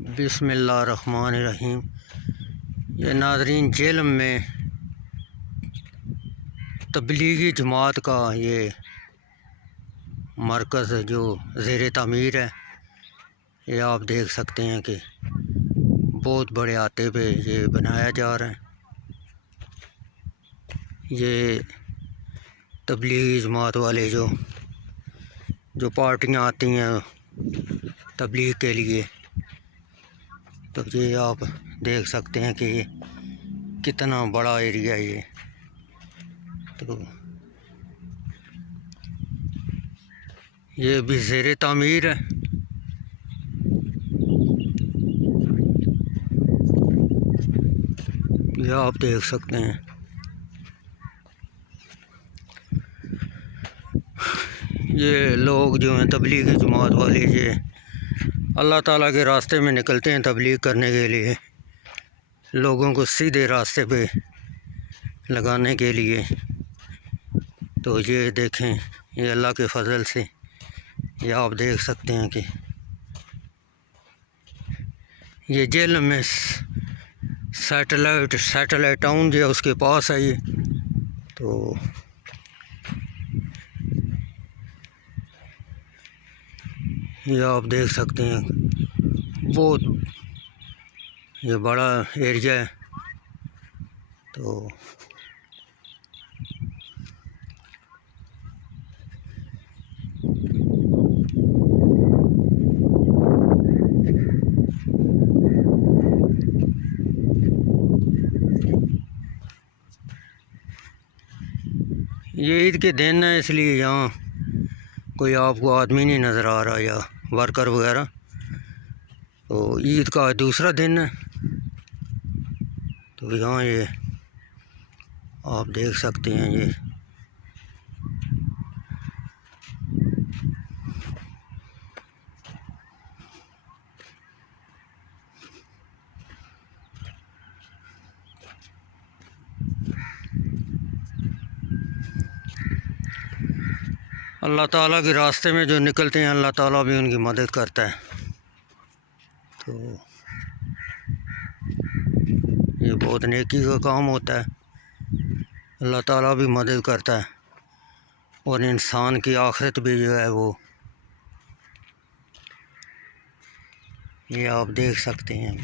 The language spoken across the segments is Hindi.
बिस्मिल्लाहिर्रहमानिर्रहीम। ये नाज़रीन जेलम में तबलीगी जमात का ये मरकज़ जो ज़ेर तामीर है, ये आप देख सकते हैं कि बहुत बड़े आते पे ये बनाया जा रहा है। ये तबलीगी जमात वाले जो पार्टियां आती हैं तबलीग के लिए, तो ये आप देख सकते हैं कि ये कितना बड़ा एरिया है। ये तो ये भी ज़ेर तामीर है। ये आप देख सकते हैं। ये लोग जो हैं तबलीगी जमात वाले, ये अल्लाह ताला के रास्ते में निकलते हैं तबलीग करने के लिए, लोगों को सीधे रास्ते पे लगाने के लिए। तो ये देखें, ये अल्लाह के फजल से ये आप देख सकते हैं कि ये जेल में सैटेलाइट टाउन जो उसके पास है। ये तो ये आप देख सकते हैं, बहुत ये बड़ा एरिया है। तो ये ईद के दिन है, इसलिए यहाँ कोई आपको आदमी नहीं नज़र आ रहा या वर्कर वगैरह। तो ईद का दूसरा दिन है, तो यहाँ ये आप देख सकते हैं। ये अल्लाह ताला के रास्ते में जो निकलते हैं, अल्लाह ताला भी उनकी मदद करता है। तो ये बहुत नेकी का काम होता है, अल्लाह ताला भी मदद करता है और इंसान की आखिरत भी जो है वो, ये आप देख सकते हैं।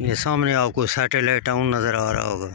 ये सामने आपको सैटेलाइट टाउन नज़र आ रहा होगा।